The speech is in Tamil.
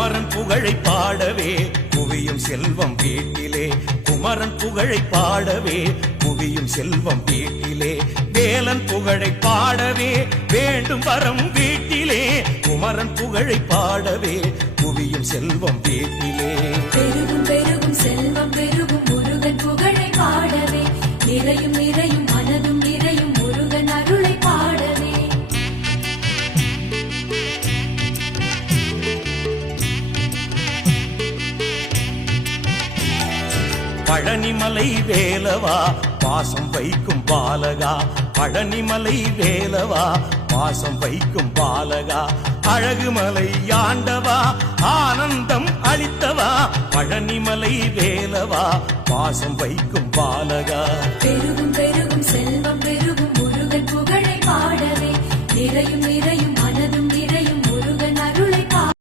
குமரன் புகழை பாடவே குவியும் செல்வம் வீட்டிலே, குமரன் புகழை பாடவே குவியும் செல்வம் வீட்டிலே, வேலன் புகழை பாடவே வேண்டும் வரம் வீட்டிலே, குமரன் புகழை பாடவே குவியும் செல்வம் வீட்டிலே. பெருகும் பெருகும் செல்வம் பெருகும் முருகன் புகழை பாடவே, நிறையும் நிறையும் மனதும் நிறையும் முருகன் அருளை பாடவே. பழனிமலை வேலவா பாசம் வைக்கும் பாலகா, பழனிமலை வேலவா பாசம் வைக்கும் பாலகா, அழகுமலை ஆண்டவா ஆனந்தம் அளித்தவா, பழனிமலை வேலவா பாசம் வைக்கும் பாலகா. பெருகும்